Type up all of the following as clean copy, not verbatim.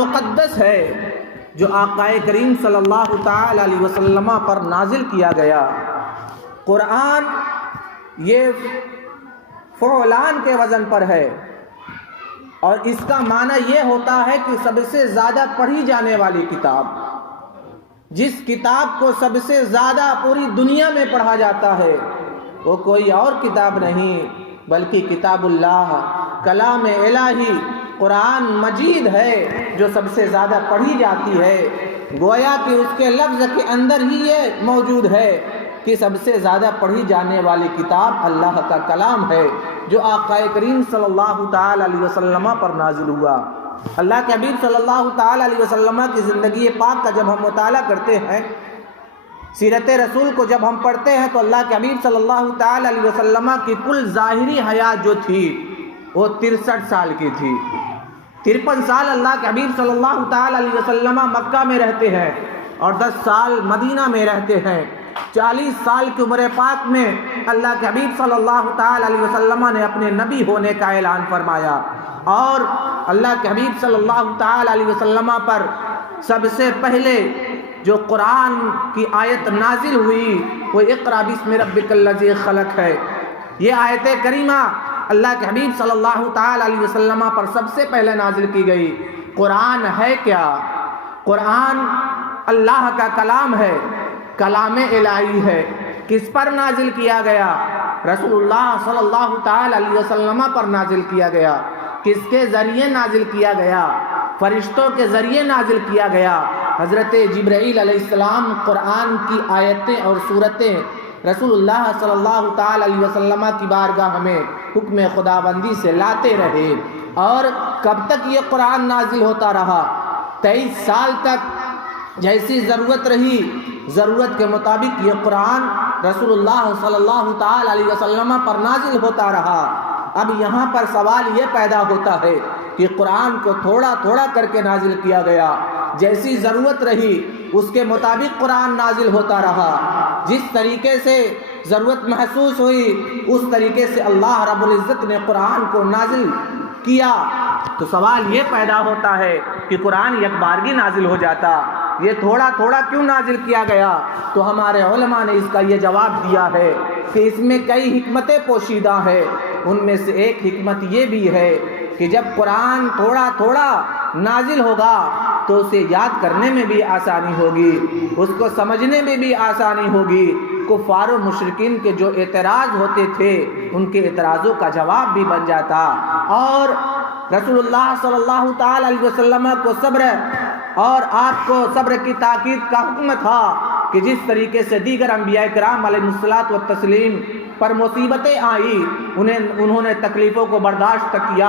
مقدس ہے جو آقا کریم صلی اللہ تعالی علیہ وسلم پر نازل کیا گیا۔ قرآن یہ فعلان کے وزن پر ہے، اور اس کا معنی یہ ہوتا ہے کہ سب سے زیادہ پڑھی جانے والی کتاب، جس کتاب کو سب سے زیادہ پوری دنیا میں پڑھا جاتا ہے وہ کوئی اور کتاب نہیں بلکہ کتاب اللہ، کلام الہی قرآن مجید ہے جو سب سے زیادہ پڑھی جاتی ہے۔ گویا کہ اس کے لفظ کے اندر ہی یہ موجود ہے کہ سب سے زیادہ پڑھی جانے والی کتاب اللہ کا کلام ہے جو آقا کریم صلی اللہ تعالی علیہ وسلم پر نازل ہوا۔ اللہ کے حبیب صلی اللہ تعالی علیہ وسلم کی زندگی پاک کا جب ہم مطالعہ کرتے ہیں، سیرت رسول کو جب ہم پڑھتے ہیں، تو اللہ کے حبیب صلی اللہ تعالی علیہ وسلم کی کل ظاہری حیات جو تھی وہ 63 سال کی تھی۔ 53 سال اللہ کے حبیب صلی اللہ تعالی علیہ وسلم مکہ میں رہتے ہیں اور 10 سال مدینہ میں رہتے ہیں۔ 40 سال کی عمر پاک میں اللہ کے حبیب صلی اللہ تعالی علیہ وسلم نے اپنے نبی ہونے کا اعلان فرمایا، اور اللہ کے حبیب صلی اللہ تعالی علیہ وسلم پر سب سے پہلے جو قرآن کی آیت نازل ہوئی وہ اقرأ بسم ربک الذی خلق ہے۔ یہ آیت کریمہ اللہ کے حبیب صلی اللہ تعالی علیہ وسلم پر سب سے پہلے نازل کی گئی۔ قرآن ہے کیا؟ قرآن اللہ کا کلام ہے، کلام الہی ہے۔ کس پر نازل کیا گیا؟ رسول اللہ صلی اللہ تعالی علیہ وسلم پر نازل کیا گیا۔ کس کے ذریعے نازل کیا گیا؟ فرشتوں کے ذریعے نازل کیا گیا۔ حضرت جبرائیل علیہ السلام قرآن کی آیتیں اور سورتیں رسول اللہ صلی اللہ تعالی علیہ وسلم کی بارگاہ میں حکم خداوندی سے لاتے رہے، اور کب تک یہ قرآن نازل ہوتا رہا؟ 23 سال تک جیسی ضرورت رہی، ضرورت کے مطابق یہ قرآن رسول اللہ صلی اللہ تعالی علیہ وسلم پر نازل ہوتا رہا۔ اب یہاں پر سوال یہ پیدا ہوتا ہے کہ قرآن کو تھوڑا تھوڑا کر کے نازل کیا گیا، جیسی ضرورت رہی اس کے مطابق قرآن نازل ہوتا رہا، جس طریقے سے ضرورت محسوس ہوئی اس طریقے سے اللہ رب العزت نے قرآن کو نازل کیا۔ تو سوال یہ پیدا ہوتا ہے کہ قرآن یک بارگی نازل ہو جاتا، یہ تھوڑا تھوڑا کیوں نازل کیا گیا؟ تو ہمارے علماء نے اس کا یہ جواب دیا ہے کہ اس میں کئی حکمتیں پوشیدہ ہیں۔ ان میں سے ایک حکمت یہ بھی ہے کہ جب قرآن تھوڑا تھوڑا نازل ہوگا تو اسے یاد کرنے میں بھی آسانی ہوگی، اس کو سمجھنے میں بھی آسانی ہوگی۔ کفار و مشرکین کے جو اعتراض ہوتے تھے ان کے اعتراضوں کا جواب بھی بن جاتا، اور رسول اللہ صلی اللہ تعالی علیہ وسلم کو صبر اور آپ کو صبر کی تاکید کا حکم تھا کہ جس طریقے سے دیگر انبیاء کرام علیہ الصلوۃ والتسلیم پر مصیبتیں آئی، انہوں نے تکلیفوں کو برداشت کیا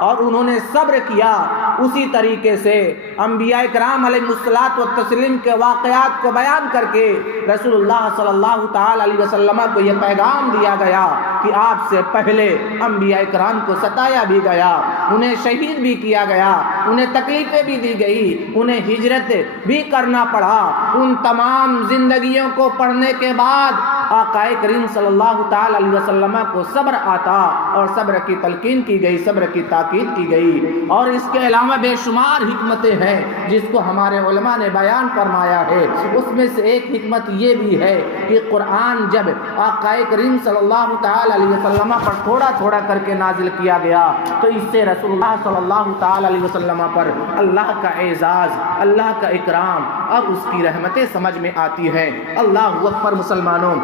اور انہوں نے صبر کیا، اسی طریقے سے انبیاء کرام علیہ الصلوۃ والتسلیم کے واقعات کو بیان کر کے رسول اللہ صلی اللہ تعالی علیہ وسلم کو یہ پیغام دیا گیا کہ آپ سے پہلے انبیاء کرام کو ستایا بھی گیا، انہیں شہید بھی کیا گیا، انہیں تکلیفیں بھی دی گئی، انہیں ہجرت بھی کرنا پڑا۔ ان تمام زندگیوں کو پڑھنے کے بعد آقا کریم صلی اللہ تعالی علیہ وسلم کو صبر آتا اور صبر کی تلقین کی گئی، صبر کی تاکید کی گئی۔ اور اس کے علاوہ بے شمار حکمتیں ہیں جس کو ہمارے علماء نے بیان فرمایا ہے۔ اس میں سے ایک حکمت یہ بھی ہے کہ قرآن جب آقا کریم صلی اللہ تعالی علیہ وسلم پر تھوڑا تھوڑا کر کے نازل کیا گیا تو اس سے رسول اللہ صلی اللہ تعالی علیہ وسلم پر اللہ کا اعزاز، اللہ کا اکرام اور اس کی رحمتیں سمجھ میں آتی ہیں۔ اللہ اکبر مسلمانوں،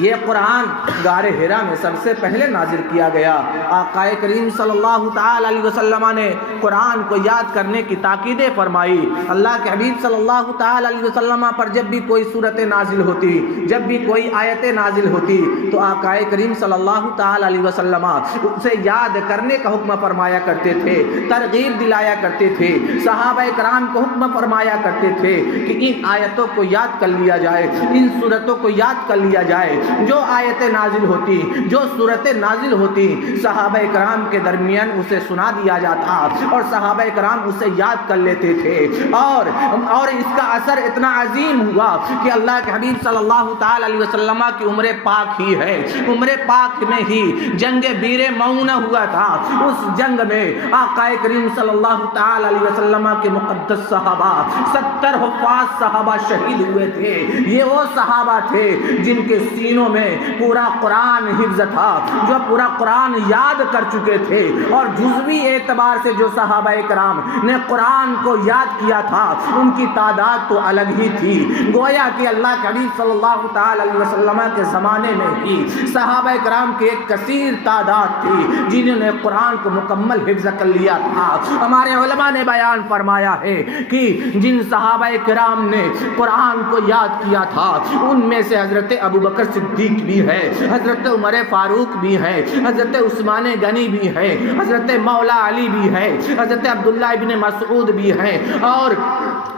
یہ قرآن غار حرا میں سب سے پہلے نازل کیا گیا۔ آقا کریم صلی اللہ تعالی علیہ وسلم نے قرآن کو یاد کرنے کی تاکیدیں فرمائی۔ اللہ کے حبیب صلی اللہ تعالی علیہ وسلم پر جب بھی کوئی صورت نازل ہوتی، جب بھی کوئی آیت نازل ہوتی تو آقا کریم صلی اللہ تعالی علیہ وسلم اسے یاد کرنے کا حکم فرمایا کرتے تھے، ترغیب دلایا کرتے تھے، صحابہ کرام کو حکم فرمایا کرتے تھے کہ ان آیتوں کو یاد کر لیا جائے، ان صورتوں کو یاد کر لیا جائے۔ جو آیتیں نازل ہوتی، جو صورتیں نازل ہوتی، صحابہ کرام کے درمیان اسے سنا دیا جاتا اور صحابہ کرام اسے یاد کر لیتے تھے، اور اس کا اثر اتنا عظیم ہوا کہ اللہ کے حبیب صلی اللہ تعالی علیہ وسلم کی عمر پاک ہی ہے، عمر پاک میں ہی جنگ بیر معونہ ہوا تھا۔ اس جنگ میں آقا کریم صلی اللہ تعالی علیہ وسلم کے مقدس صحابہ 70 حفاظ صحابہ شہید ہوئے تھے۔ یہ وہ صحابہ تھے جن کے سینوں میں پورا قرآن حفظ تھا، جو پورا قرآن یاد کر چکے تھے، اور جزوی اعتبار سے جو صحابہ کرام نے قرآن کو یاد کیا تھا ان کی تعداد تو الگ ہی تھی۔ گویا کہ اللہ کے حبیب صلی اللہ تعالی علیہ وسلم کے زمانے میں ہی صحابہ کرام کی ایک کثیر تعداد تھی جنہوں نے قرآن کو مکمل حفظ کر لیا تھا۔ ہمارے علماء نے بیان فرمایا ہے کہ جن صحابہ کرام نے قرآن کو یاد کیا تھا ان میں سے حضرت ابوبکر صدیق بھی ہے، حضرت عمر فاروق بھی ہے، حضرت عثمان غنی بھی ہے، حضرت مولا علی بھی ہے، حضرت عبداللہ ابن مسعود بھی ہے، اور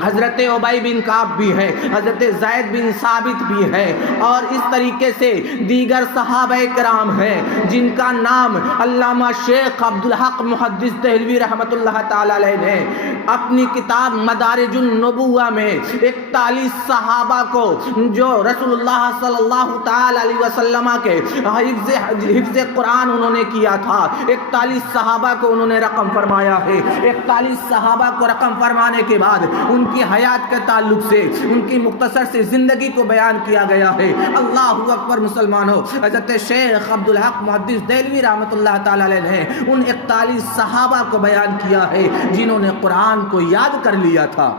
حضرت ابی بن کعب بھی ہے، حضرت زید بن ثابت بھی ہے، اور اس طریقے سے دیگر صحابہ کرام ہیں جن کا نام علامہ شیخ عبدالحق محدث دہلوی رحمۃ اللہ تعالی علیہ نے اپنی کتاب مدارج النبوہ میں 41 صحابہ کو جو رسول اللہ صلی اللہ تعالی علیہ وسلم کے حفظ قرآن انہوں نے کیا تھا، 41 صحابہ کو انہوں نے رقم فرمایا ہے۔ 41 صحابہ کو رقم فرمانے کے بعد ان کی حیات کے تعلق سے ان کی مختصر سی زندگی کو بیان کیا گیا ہے۔ اللہ اکبر مسلمانوں، حضرت شیخ عبدالحق محدث دہلوی رحمۃ اللہ تعالی علیہ نے ان 41 صحابہ کو بیان کیا ہے جنہوں نے قرآن کو یاد کر لیا تھا،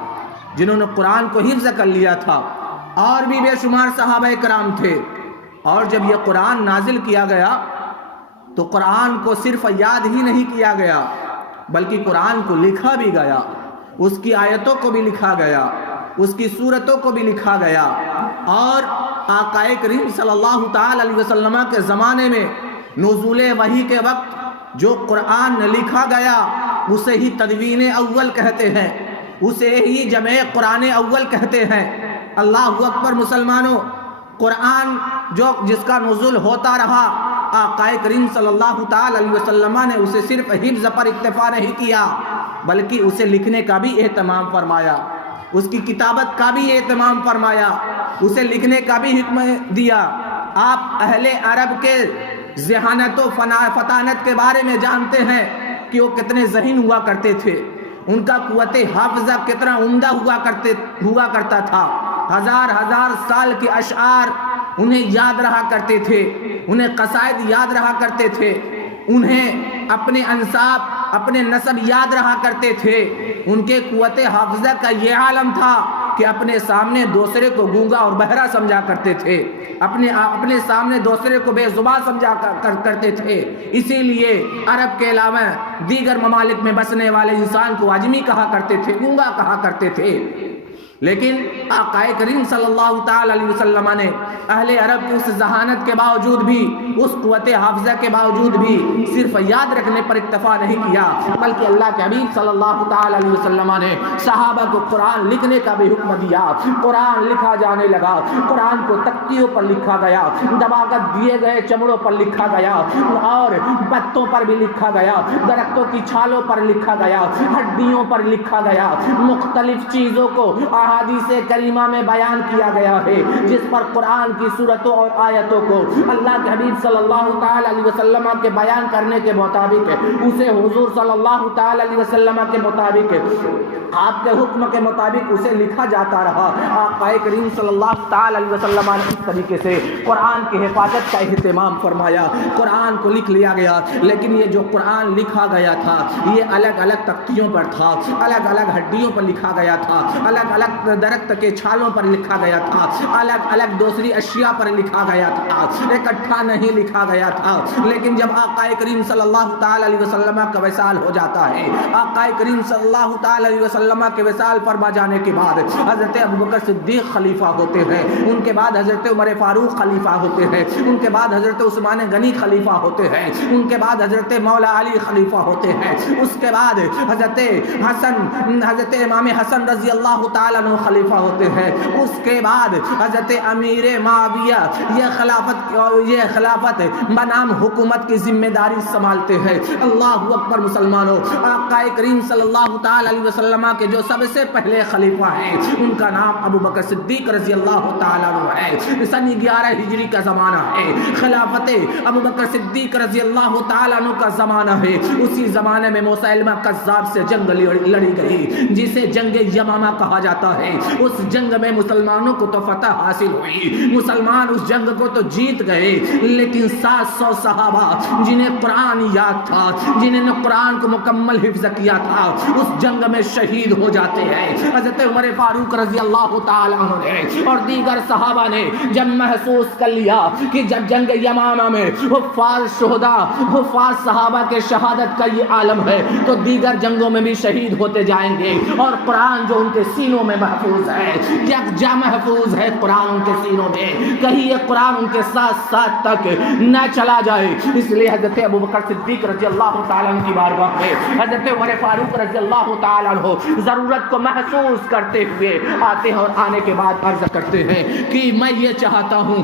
جنہوں نے قرآن کو حفظ کر لیا تھا، اور بھی بے شمار صحابہ کرام تھے۔ اور جب یہ قرآن نازل کیا گیا تو قرآن کو صرف یاد ہی نہیں کیا گیا بلکہ قرآن کو لکھا بھی گیا، اس کی آیتوں کو بھی لکھا گیا، اس کی صورتوں کو بھی لکھا گیا، اور آقا کریم صلی اللہ تعالی علیہ وسلم کے زمانے میں نزول وحی کے وقت جو قرآن لکھا گیا اسے ہی تدوین اول کہتے ہیں، اسے ہی جمع قرآن اول کہتے ہیں۔ اللہ اکبر مسلمانوں، قرآن جس کا نزول ہوتا رہا، آقا کریم صلی اللہ تعالی علیہ وسلم نے اسے صرف حفظ پر اکتفا نہیں کیا بلکہ اسے لکھنے کا بھی اہتمام فرمایا، اس کی کتابت کا بھی اہتمام فرمایا، اسے لکھنے کا بھی حکم دیا۔ آپ اہل عرب کے ذہانت و فطانت کے بارے میں جانتے ہیں کہ وہ کتنے ذہین ہوا کرتے تھے، ان کا قوت حافظہ کتنا عمدہ ہوا کرتا تھا۔ ہزار ہزار سال کے اشعار انہیں یاد رہا کرتے تھے، انہیں قصائد یاد رہا کرتے تھے، انہیں اپنے انساب اپنے نسب یاد رہا کرتے تھے۔ ان کے قوت حافظہ کا یہ عالم تھا کہ اپنے سامنے دوسرے کو گونگا اور بہرا سمجھا کرتے تھے، اپنے سامنے دوسرے کو بے زبان سمجھا کرتے تھے۔ اسی لیے عرب کے علاوہ دیگر ممالک میں بسنے والے انسان کو عجمی کہا کرتے تھے، گونگا کہا کرتے تھے۔ لیکن آقا کریم صلی اللہ تعالی علیہ وسلم نے اہل عرب کی اس ذہانت کے باوجود بھی، اس قوت حافظہ کے باوجود بھی صرف یاد رکھنے پر اکتفا نہیں کیا بلکہ اللہ کے حبیب صلی اللہ تعالی علیہ وسلم نے صحابہ کو قرآن لکھنے کا بھی حکم دیا۔ قرآن لکھا جانے لگا، قرآن کو تختیوں پر لکھا گیا، دبا کر دیے گئے چمڑوں پر لکھا گیا، اور پتوں پر بھی لکھا گیا، درختوں کی چھالوں پر لکھا گیا، ہڈیوں پر لکھا گیا، مختلف چیزوں کو احادیث کریمہ میں بیان کیا گیا ہے جس پر قرآن کی صورتوں اور آیتوں کو اللہ کے حبیب صلی اللہ تعالی علیہ وسلم کے بیان کرنے کے مطابق اسے حضور صلی اللہ تعالی علیہ وسلم کے مطابق آپ کے حکم کے مطابق اسے لکھا جاتا رہا۔ آقا کریم صلی اللہ تعالی علیہ وسلم نے اس طریقے سے قرآن کی حفاظت کا اہتمام فرمایا، قرآن کو لکھ لیا گیا۔ لیکن یہ جو قرآن لکھا گیا تھا یہ الگ الگ تختیوں پر تھا، الگ الگ ہڈیوں پر لکھا گیا تھا، الگ الگ درخت کے چھالوں پر لکھا گیا تھا، الگ الگ دوسری اشیاء پر لکھا گیا تھا، اکٹھا نہیں لکھا گیا تھا۔ لیکن جب آقا کریم صلی اللہ تعالی علیہ وسلم کا وصال ہو جاتا ہے، آقا کریم صلی اللہ تعالی علیہ وسلم کے وصال فرما جانے کے بعد حضرت ابوبکر صدیق خلیفہ ہوتے ہیں، ان کے بعد حضرت عمر فاروق خلیفہ ہوتے ہیں، ان کے بعد حضرت عثمان غنی خلیفہ ہوتے ہیں، ان کے بعد حضرت مولا علی خلیفہ ہوتے ہیں. اس کے بعد حضرت امام حسن رضی اللہ تعالیٰ عنہ خلیفہ ہوتے ہیں. اس کے بعد حضرت امیر معاویہ یہ خلافت بنام حکومت کی ذمہ داری سنبھالتے ہیں. اللہ اکبر مسلمانوں. آقا کریم صلی اللہ تعالیٰ علیہ وسلم کے جو سب سے پہلے خلیفہ ہیں ان کا نام ابو بکر صدیق رضی اللہ تعالیٰ عنہ ہے. سن 11 ہجری کا زمانہ ہے. خلافت ابو بکر صدیق رضی اللہ تعالیٰ عنہ کا زمانہ ہے. اسی زمانے میں مسیلمہ کذاب سے جنگ لڑی گئی جسے جنگ یمامہ کہا جاتا ہے. اس جنگ میں مسلمانوں کو تو فتح حاصل ہوئی, مسلمان اس جنگ کو تو جیت گئے, لیکن 700 صحابہ جنہیں قرآن یاد تھا, جنہوں نے قرآن کو مکمل حفظ کیا تھا, اس جنگ میں شہید ہو جاتے ہیں. حضرت عمر فاروق رضی اللہ تعالیٰ عنہ نے اور دیگر صحابہ نے جب محسوس کر لیا کہ جب جنگ یمامہ میں حفاظ صحابہ کے شہادت کا یہ عالم ہے تو دیگر جنگوں میں بھی شہید ہوتے جائیں گے, اور قرآن جو ان کے سینوں میں محفوظ ہے, یکجا محفوظ ہے قرآن ان کے سینوں میں, کہیں یہ قرآن ان کے ساتھ ساتھ تک نہ چلا جائے. اس لیے حضرت ابو بکر صدیق رضی اللہ تعالیٰ عنہ کی بارگاہ میں حضرت عمر فاروق رضی اللہ تعالیٰ عنہ ضرورت کو محسوس کرتے ہوئے آتے ہیں اور آنے کے بعد عرض کرتے ہیں کہ میں یہ چاہتا ہوں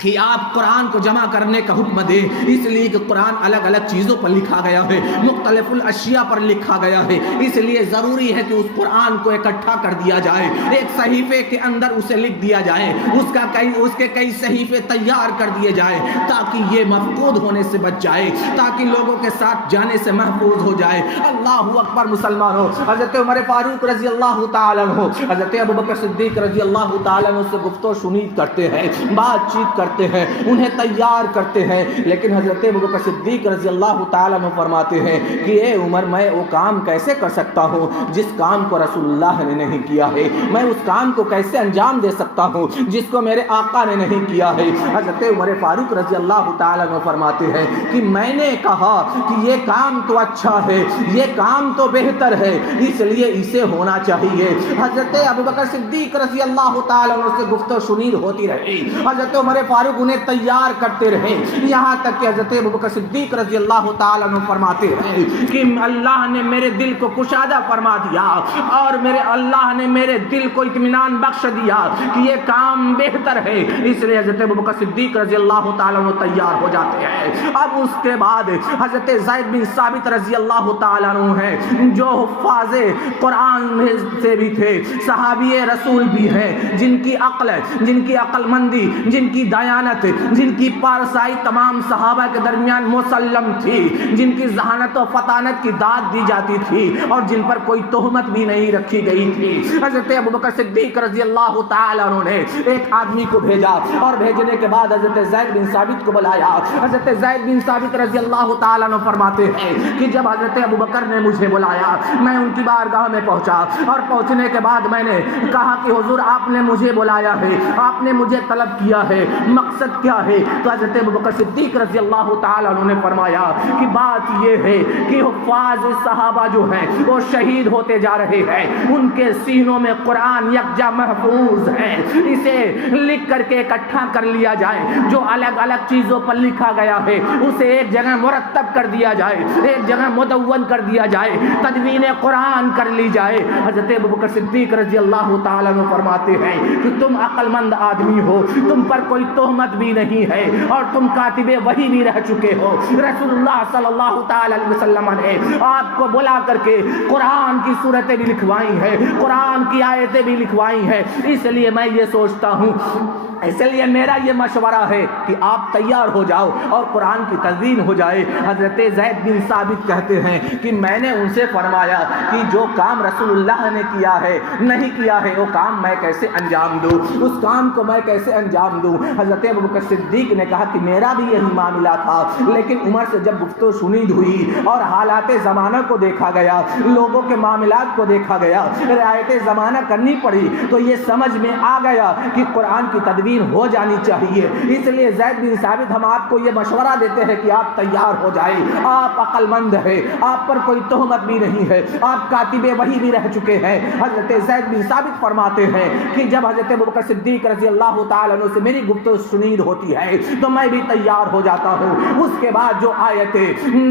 کہ آپ قرآن کو جمع کرنے کا حکم دیں, اس لیے کہ قرآن الگ الگ چیزوں پر لکھا گیا ہے, مختلف الاشیاء پر لکھا گیا ہے, اس لیے ضروری ہے کہ اس قرآن کو اکٹھا کر دیا جائے, ایک صحیفے کے اندر اسے لکھ دیا جائے, اس کے کئی صحیفے تیار کر دیے جائے تاکہ یہ مفقود ہونے سے بچ جائے, تاکہ لوگوں کے ساتھ جانے سے محفوظ ہو جائے. اللہ اکبر مسلمانوں. حضرت عمر فاروق رضی اللہ تعالیٰ عنہ حضرت ابوبکر صدیق رضی اللہ تعالیٰ عنہ سے گفتگو شنید کرتے ہیں, بات چیت کرتے ہیں, انہیں تیار کرتے ہیں, لیکن حضرت ابوبکر صدیق رضی اللہ تعالیٰ عنہ فرماتے ہیں کہ اے عمر, میں وہ کام کیسے کر سکتا ہوں جس کام کو رسول اللہ نے نہیں کیا ہے, میں اس کام کو کیسے انجام دے سکتا ہوں جس کو میرے آقا نے نہیں کیا ہے. حضرت عمر فاروق رضی اللہ تعالیٰ عنہ فرماتے ہیں کہ میں نے کہا کہ یہ کام تو اچھا ہے, یہ کام تو بہتر ہے, اس لیے اسے ہونا چاہیے. حضرت ابوبکر صدیق رضی اللہ تعالیٰ عنہ سے گفتگو شنید ہوتی رہی, حضرت عمر فاروق انہیں تیار کرتے رہے, یہاں تک کہ حضرت ابوبکر صدیق رضی اللہ تعالیٰ عنہ فرماتے ہیں کہ اللہ نے میرے دل کو کشادہ فرما دیا اور اللہ نے میرے دل کو اطمینان بخش دیا کہ یہ کام بہتر ہے, اس لیے حضرت ابوبکر صدیق رضی اللہ تعالیٰ عنہ تیار ہو جاتے ہیں. اب اس کے بعد حضرت زید بن ثابت رضی اللہ تعالیٰ عنہ ہیں جو حفاظ قرآن سے بھی تھے, صحابی رسول بھی ہیں, جن کی عقل مندی, جن کی دیانت, جن کی پارسائی تمام صحابہ کے درمیان مسلم تھی, جن کی ذہانت و فطانت کی داد دی جاتی تھی اور جن پر کوئی تہمت بھی نہیں رکھی گئی تھی. حضرت ابوبکر صدیق رضی اللہ تعالیٰ عنہ نے ایک آدمی کو بھیجا اور بھیجنے کے بعد حضرت زید بن ثابت کو بلایا. حضرت زید بن ثابت رضی اللہ تعالیٰ عنہ فرماتے ہیں کہ جب حضرت ابوبکر نے مجھے بلایا میں ان کی بارگاہ میں پہنچا اور پہنچنے کے بعد میں نے کہا کہ حضور آپ نے مجھے بلایا ہے, آپ نے مجھے طلب کیا ہے, مقصد کیا ہے؟ تو حضرت ابوبکر صدیق رضی اللہ تعالیٰ عنہ نے فرمایا کہ بات یہ ہے کہ حفاظ صحابہ جو ہیں وہ شہید ہوتے جا رہے ہیں, ان کے سینوں میں قرآن یکجا محفوظ ہے, اسے لکھ کر کے اکٹھا کر لیا جائے, جو الگ الگ چیزوں پر لکھا گیا ہے اسے ایک جگہ مرتب کر دیا جائے, ایک جگہ مدون کر دیا جائے, تدوین قرآن کر لی جائے. حضرت ابوبکر صدیق رضی اللہ تعالیٰ عنہ فرماتے ہیں کہ تم عقل مند آدمی ہو, تم پر کوئی تہمت بھی نہیں ہے اور تم کاتب وحی بھی رہ چکے ہو. رسول اللہ صلی اللہ تعالی علیہ وسلم نے آپ کو بلا کر کے قرآن کی سورتیں بھی لکھوائی ہیں, قرآن کی آیتیں بھی لکھوائی ہیں, اس لیے میں یہ سوچتا ہوں, اس لیے میرا یہ مشورہ ہے کہ آپ تیار ہو جاؤ اور قرآن کی تدوین ہو جائے. حضرت زید بن ثابت کہتے ہیں کہ میں نے ان سے فرمایا کہ جو کام رسول اللہ نے کیا ہے نہیں کیا ہے وہ کام میں کیسے انجام دوں, اس کام کو میں کیسے انجام دوں. حضرت ابوبکر صدیق نے کہا کہ میرا بھی یہی معاملہ تھا, لیکن عمر سے جب گفتگو شنید ہوئی اور حالات زمانہ کو دیکھا گیا, لوگوں کے معاملات کو دیکھا گیا, رعایت زمانہ کرنی پڑی تو یہ سمجھ میں آ گیا کہ قرآن کی تدوین ہو جانی چاہیے. اس لیے زید بن ثابت ہم آپ کو یہ مشورہ دیتے ہیں کہ آپ تیار ہو جائیں, آپ عقل مند ہیں, آپ پر کوئی تہمت بھی نہیں ہے, آپ کاتب وحی بھی رہ چکے ہیں. حضرت زید بن ثابت فرماتے ہیں کہ جب حضرت ابوبکر صدیق رضی اللہ تعالیٰ عنہ سے میری گفتگو شنید ہوتی ہے تو میں بھی تیار ہو جاتا ہوں۔ اس کے بعد جو آیتیں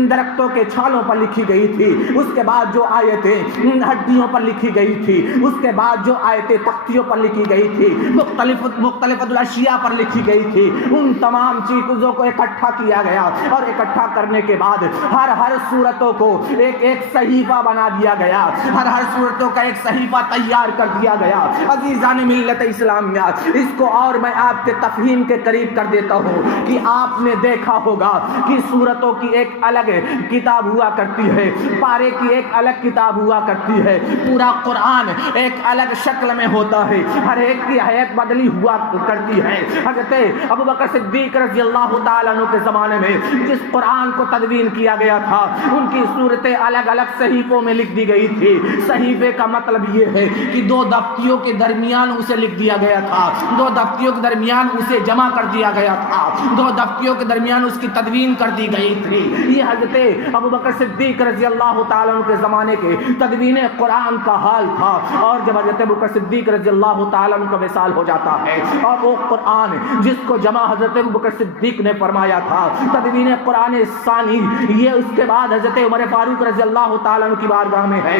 درختوں کے چھالوں پر لکھی گئی تھی، اس کے بعد جو آیتیں ہڈیوں پر لکھی گئی تھی، اس کے بعد جو آیتیں تختیوں پر لکھی گئی تھی، مختلف الاشیاء پر لکھی گئی تھی، ان تمام چیزوں کو اکٹھا کیا گیا اور اکٹھا کرنے کے بعد ہر صورتوں کو ایک صحیفہ بنا دیا گیا، ہر صورتوں کا ایک صحیفہ تیار کر دیا گیا۔ عزیزان ملت اسلامیہ، اس کو اور میں آپ کے تفہیم کے قریب کر دیتا ہوں کہ آپ نے دیکھا ہوگا کہ صورتوں کی ایک الگ کتاب ہوا کرتی ہے، پارے کی ایک الگ کتاب ہوا کرتی ہے، پورا قرآن ایک الگ شکل میں ہوتا ہے، ہر ایک کی حیت بدلی ہوا کرتی ہے۔ حضرت ابوبکر صدیق رضی اللہ تعالیٰ عنہ کے زمانے میں جس قرآن کو تدوین کیا گیا تھا، ان کی صورتیں الگ الگ صحیفوں میں لکھ دی گئی تھی۔ صحیفے کا مطلب یہ ہے کہ دو دفتیوں کے درمیان اسے لکھ دیا گیا تھا، دو دفتیوں کے درمیان اسے جمع کر دیا گیا تھا، دو دفتیوں کے درمیان اس کی تدوین کر دی گئی تھی۔ یہ حضرت ابوبکر صدیق رضی اللہ تعالیٰ عنہ کے زمانے کے تدوین قرآن کا حال تھا۔ اور جب حضرت ابوبکر صدیق رضی اللہ تعالیٰ عنہ کا وصال ہو جاتا ہے اور وہ قرآن جس کو جمع حضرت ابوبکر صدیق نے فرمایا تھا، تدوین قرآن ثانی، یہ اس کے بعد حضرت عمر فاروق رضی اللہ تعالیٰ عنہ کی بارگاہ میں ہے۔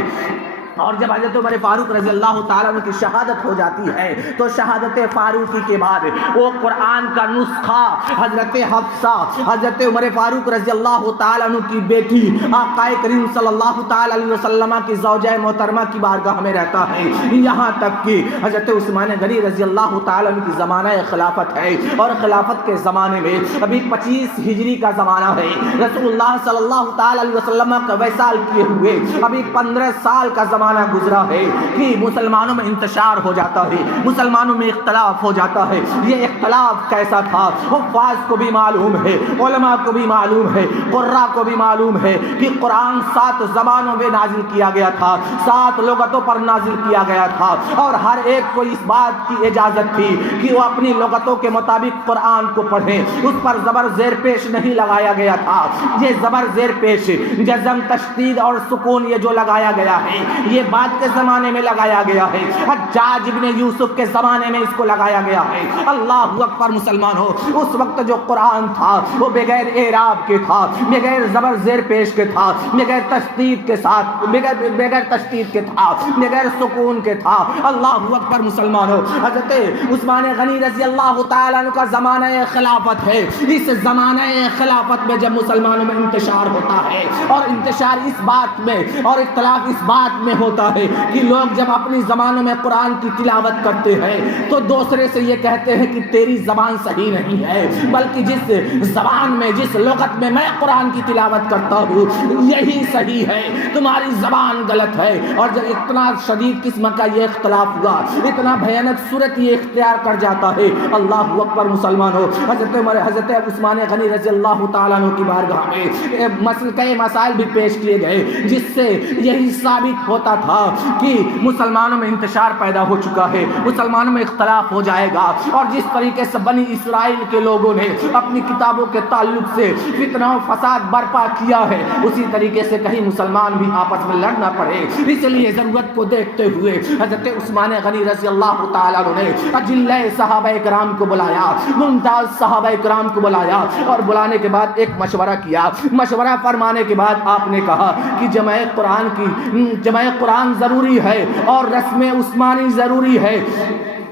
اور جب حضرت عمر فاروق رضی اللہ تعالیٰ عنہ کی شہادت ہو جاتی ہے تو شہادت فاروقی کے بعد وہ قرآن کا نسخہ حضرت حفصہ، حضرت عمر فاروق رضی اللہ تعالیٰ عنہ کی بیٹی، آقا کریم صلی اللہ تعالیٰ علیہ وسلم کی زوجہ محترمہ کی بارگاہ میں رہتا ہے، یہاں تک کہ حضرت عثمان غنی رضی اللہ تعالیٰ عنہ کی زمانہ خلافت ہے، اور خلافت کے زمانے میں ابھی 25 ہجری کا زمانہ ہے، رسول اللہ صلی اللہ تعالیٰ علیہ وسلم کا وصال کیے ہوئے ابھی 15 سال کا زمانہ گزرا ہے کہ مسلمانوں میں انتشار ہو جاتا ہے، مسلمانوں میں اختلاف ہو جاتا ہے۔ یہ اختلاف کیسا تھا؟ حفاظ کو بھی معلوم ہے، علماء کو بھی معلوم ہے، قراء کو بھی معلوم ہے کہ قرآن 7 زبانوں میں نازل کیا گیا تھا، 7 لغتوں پر نازل کیا گیا تھا، اور ہر ایک کو اس بات کی اجازت تھی کہ وہ اپنی لغتوں کے مطابق قرآن کو پڑھیں۔ اس پر زبر زیر پیش نہیں لگایا گیا تھا۔ یہ زبر زیر پیش، جزم، تشدید اور سکون یہ جو لگایا گیا ہے، یہ بعد کے زمانے میں لگایا گیا ہے، حجاج ابن یوسف کے زمانے میں اس کو لگایا گیا ہے۔ اللہ اکبر مسلمان ہو، اس وقت جو قرآن تھا وہ بغیر اعراب کے تھا، بغیر زبر زیر پیش کے تھا، بغیر تشدید کے ساتھ، بغیر تشدید کے تھا، بغیر سکون کے تھا۔ اللہ اکبر مسلمان ہو، حضرت عثمان غنی رضی اللہ تعالیٰ عنہ کا زمانہ خلافت ہے۔ اس زمانہ خلافت میں جب مسلمانوں میں انتشار ہوتا ہے، اور انتشار اس بات میں اور اختلاف اس بات میں ہوتا ہے کہ لوگ جب اپنی زبانوں میں قرآن کی تلاوت کرتے ہیں تو دوسرے سے یہ کہتے ہیں کہ تیری زبان صحیح نہیں ہے، بلکہ جس زبان میں، جس لغت میں میں قرآن کی تلاوت کرتا ہوں یہی صحیح ہے، تمہاری زبان غلط ہے۔ اور جب اتنا شدید قسم کا یہ اختلاف ہوا، اتنا بھیانک صورت یہ اختیار کر جاتا ہے، اللہ اکبر مسلمان ہو، حضرت عثمان غنی رضی اللہ تعالیٰ عنہ کی بارگاہ میں کئی مسائل بھی پیش کیے گئے، جس سے یہی ثابت ہوتا تھا کہ مسلمانوں میں انتشار پیدا ہو چکا ہے، مسلمانوں میں اختلاف ہو جائے گا۔ اور جس طریقے سے بنی اسرائیل کے لوگوں نے اپنی کتابوں کے تعلق سے فتنہ و فساد برپا کیا ہے، اسی طریقے سے کہیں مسلمان بھی آپس میں لڑنا پڑے۔ اس لیے ضرورت کو دیکھتے ہوئے حضرت عثمان غنی رضی اللہ تعالیٰ عنہ نے اجلہ صحابہ کرام کو بلایا، ممتاز صحابہ کرام کو بلایا، اور بلانے کے بعد ایک مشورہ کیا۔ مشورہ فرمانے کے بعد آپ نے کہا کہ جمع قرآن ضروری ہے اور رسم عثمانی ضروری ہے،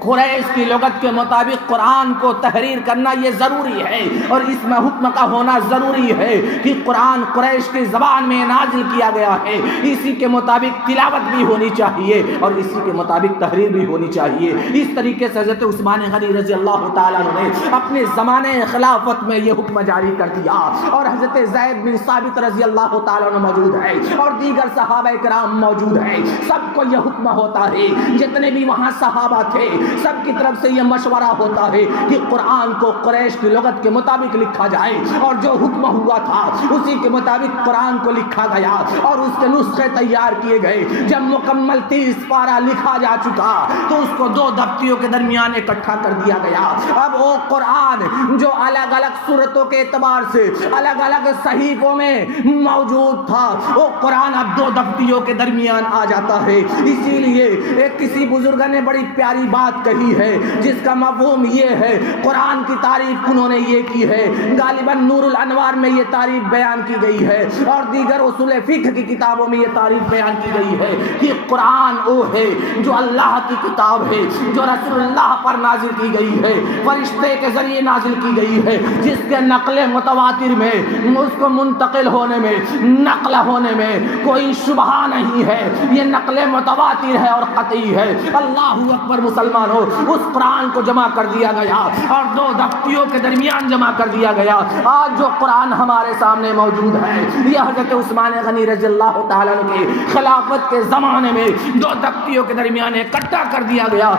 قریش کی لغت کے مطابق قرآن کو تحریر کرنا یہ ضروری ہے، اور اس میں حکم کا ہونا ضروری ہے کہ قرآن قریش کی زبان میں نازل کیا گیا ہے، اسی کے مطابق تلاوت بھی ہونی چاہیے اور اسی کے مطابق تحریر بھی ہونی چاہیے۔ اس طریقے سے حضرت عثمان غنی رضی اللہ تعالیٰ عنہ نے اپنے زمانے خلافت میں یہ حکم جاری کر دیا، اور حضرت زید بن ثابت رضی اللہ تعالیٰ عنہ موجود ہے اور دیگر صحابہ کرام موجود ہیں، سب کو یہ حکم ہوتا ہے، جتنے بھی وہاں صحابہ تھے سب کی طرف سے یہ مشورہ ہوتا ہے کہ قرآن کو قریش کی لغت کے مطابق لکھا جائے، اور جو حکم ہوا تھا اسی کے مطابق قرآن کو لکھا گیا اور اس کے نسخے تیار کیے گئے۔ جب مکمل 30 پارہ لکھا جا چکا تو اس کو 2 دفتیوں کے درمیان اکٹھا کر دیا گیا۔ اب وہ قرآن جو الگ الگ صورتوں کے اعتبار سے الگ الگ صحیفوں میں موجود تھا، وہ قرآن اب 2 دفتیوں کے درمیان آ جاتا ہے۔ اسی لیے ایک کسی بزرگ نے بڑی پیاری بات کہی ہے جس کا مفہوم یہ ہے، قرآن کی تعریف انہوں نے یہ کی ہے، غالباً نور الانوار میں یہ تعریف بیان کی گئی ہے اور دیگر اصول فقہ کی کتابوں میں یہ تعریف بیان کی گئی ہے کہ قرآن وہ ہے جو اللہ کی کتاب ہے، جو رسول اللہ پر نازل کی گئی ہے، فرشتے کے ذریعے نازل کی گئی ہے، جس کے نقل متواتر میں، اس کو منتقل ہونے میں، نقل ہونے میں کوئی شبہ نہیں ہے، یہ نقل متواتر ہے اور قطعی ہے۔ اللہ اکبر مسلمانوں، اس قرآن کو جمع کر دیا گیا اور دو دفتیوں کے درمیان جمع کر دیا گیا۔ آج جو قرآن ہمارے سامنے موجود ہے یہ حضرت عثمان غنی رضی اللہ تعالیٰ عنہ کی خلافت کے زمانے میں دو دفتیوں کے درمیان اکٹھا کر دیا گیا،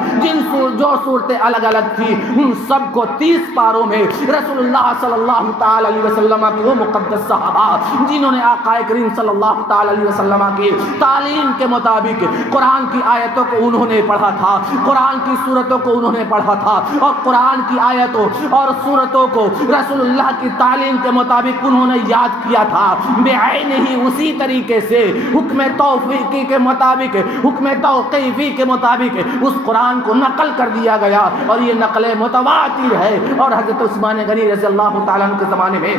جو صورتیں الگ الگ تھی ان سب کو 30 پاروں میں رسول اللہ صلی اللہ تعالیٰ علیہ وسلم کی وہ مقدس صحابہ جنہوں نے آقا کریم صلی اللہ تعالیٰ علیہ وسلم کی تعلیم کے مطابق قرآن کی آیتوں کو انہوں نے پڑھا تھا، قرآن کی صورتوں کو انہوں نے پڑھا تھا اور قرآن کی آیتوں اور صورتوں کو رسول اللہ کی تعلیم کے مطابق انہوں نے یاد کیا تھا بعین ہی اسی طریقے سے حکم توفیقی کے مطابق، حکم توقیفی کے مطابق اس قرآن کو نقل کر دیا گیا اور یہ نقل متواتر ہے۔ اور حضرت عثمان غنی رضی اللہ تعالیٰ عنہ کے زمانے میں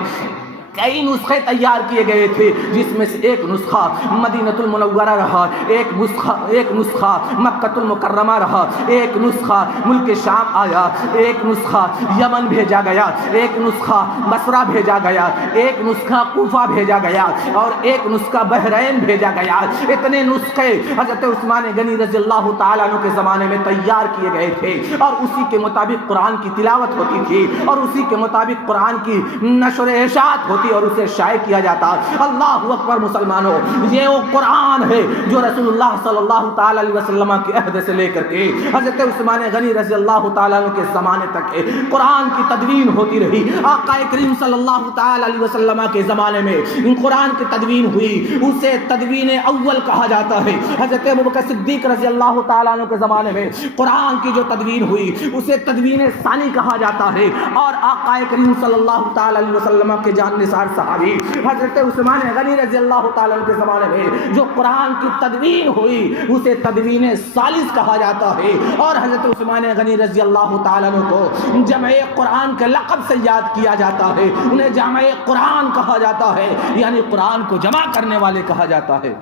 کئی نسخے تیار کیے گئے تھے، جس میں سے ایک نسخہ مدینہ المنورہ رہا، ایک نسخہ مکہ المکرمہ رہا، ایک نسخہ ملک شام آیا، ایک نسخہ یمن بھیجا گیا، ایک نسخہ بصرہ بھیجا گیا، ایک نسخہ کوفہ بھیجا گیا اور ایک نسخہ بحرین بھیجا گیا۔ اتنے نسخے حضرت عثمان غنی رضی اللہ تعالیٰ عنہ کے زمانے میں تیار کیے گئے تھے اور اسی کے مطابق قرآن کی تلاوت ہوتی تھی اور اسی کے مطابق قرآن کی نشر و اشاعت ہوتی اور اسے شائع کیا جاتا۔ اللہ اکبر مسلمانوں، یہ وہ قرآن ہے جو رسول اللہ صلی اللہ تعالی علیہ وسلم کے عہد سے لے کر کے حضرت عثمان غنی رضی اللہ تعالیٰ عنہ کے زمانے تک قرآن کی تدوین ہوتی رہی۔ آقا کریم صلی اللہ تعالی علیہ وسلم کے زمانے میں قرآن کی تدوین ہوئی، اسے تدوین اول کہا جاتا ہے۔ حضرت ابوبکر صدیق رضی اللہ تعالیٰ عنہ کے زمانے میں قرآن کی جو تدوین ہوئی اسے تدوین ثانی کہا جاتا ہے۔ اور آقا کریم صلی اللہ تعالی علیہ وسلم کے جان نثار صحابی حضرت عثمان غنی رضی اللہ تعالیٰ عنہ کے زمانے میں جو قرآن کی تدوین ہوئی اسے تدوین ثالث کہا جاتا ہے۔ اور حضرت عثمان غنی رضی اللہ تعالیٰ عنہ کو جمع قرآن کے لقب سے یاد کیا جاتا ہے، انہیں جامع قرآن کہا جاتا ہے، یعنی قرآن کو جمع کرنے والے کہا جاتا ہے۔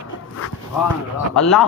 اللہ